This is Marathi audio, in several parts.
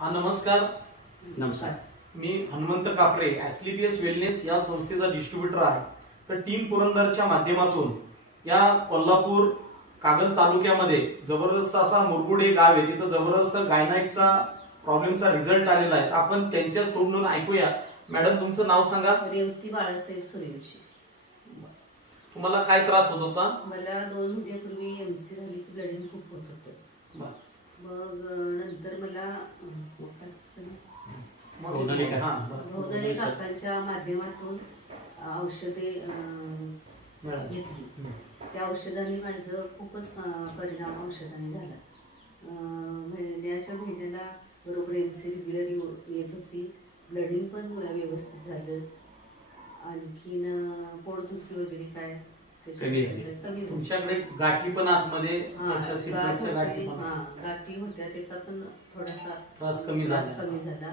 नमस्कार. नमस्कार. मी हनुमंत कापरे, ॲस्क्लेपियस वेलनेस या संस्थेचा डिस्ट्रीब्युटर आहे. तर टीम पुरंदरच्या माध्यमातून या कोल्हापूर कागल तालुक्यामध्ये जबरदस्त असा मुरगुड हे गाव आहे, तिथं जबरदस्त गायनाईकचा प्रॉब्लेमचा रिझल्ट आलेला आहे. आपण त्यांच्याच तोंडून ऐकूया. मॅडम, तुमचं नाव सांगा. रेवती बाळासाहेब सूर्यवंशी. तुम्हाला काय त्रास होत होता? मला 2 महिन्यापूर्वी एमसी झाली की ब्लडिंग खूप होत होतं. मग नंतर मला भौगोलिक काकांच्या माध्यमातून औषधे घेतली. त्या औषधाने माझं खूपच परिणाम औषधाने झाला. महिन्याला बरोबर एमसी रेग्युलर येत होती. ब्लडिंग पण व्यवस्थित झालं. आणखीन पोटदुखी वगैरे काय कमी. तुमच्याकडे गाठी पण आतमध्ये गाठी होत्या, त्याचा पण थोडासा त्रास कमी झाला.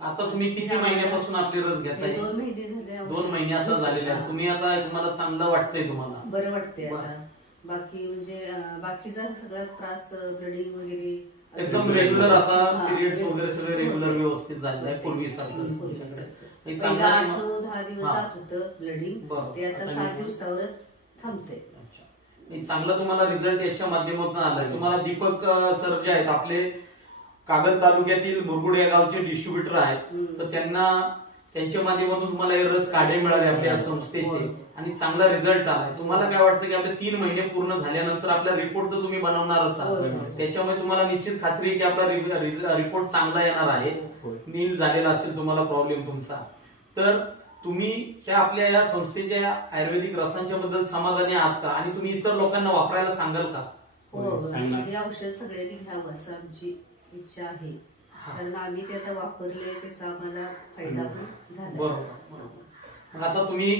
आता तुम्ही किती महिन्यापासून आपले रस घेताय? 2 महिने झाले. 2 महिने आता झालेले आहेत. तुम्ही आता तुम्हाला चांगलं वाटतंय? तुम्हाला बरं वाटतंय आता. बाकी म्हणजे बाकीचा सगळा त्रास ब्लडिंग वगैरे एकदम रेग्युलर असा पिरियड्स वगैरे सगळे रेग्युलर व्यवस्थित झालेलं आहे पूर्वीसारखं. तुमच्याकडे 8-10 दिवस जात होतं ब्लडिंग, ते आता 7 दिवसावरच थांबते. चांगला तुम्हाला रिझल्ट याच्या माध्यमातून आलाय. तुम्हाला दीपक सर जे आहेत आपले कागल तालुक्यातील मुरगुड या गावचे डिस्ट्रीब्युटर आहेत, तर त्यांच्या माध्यमातून तुम्हाला हे रस काढे मिळाले आपल्या संस्थेचे आणि चांगला रिझल्ट आलाय. तुम्हाला काय वाटतं की आपले 3 महिने पूर्ण झाल्यानंतर आपला रिपोर्ट तर तुम्ही बनवणारच आहात, त्याच्यामुळे तुम्हाला निश्चित खात्री आहे की आपला रिपोर्ट चांगला येणार आहे. नील झालेला असेल तुम्हाला प्रॉब्लेम तुमचा, तर तुम्ही ह्या आपल्या या संस्थेच्या आयुर्वेदिक रसांच्या बद्दल समाधानी आहात का? आणि तुम्ही इतर लोकांना वापरायला सांगाल का? हे औषध सगळ्यांनी घ्यावं असं आमची इच्छा आहे, कारण आम्ही ते आता वापरले, त्याचा आम्हाला फायदा पण झाला. बरोबर. आता तुम्ही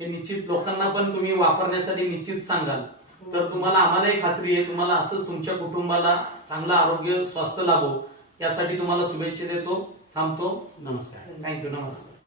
हे निश्चित लोकांना पण तुम्ही वापरण्यासाठी निश्चित सांगाल, तर तुम्हाला आम्हालाही खात्री आहे तुम्हाला असंच तुमच्या कुटुंबाला चांगलं आरोग्य स्वास्थ्य लाभो यासाठी तुम्हाला शुभेच्छा देतो. थांबतो. नमस्कार. थँक्यू. नमस्कार.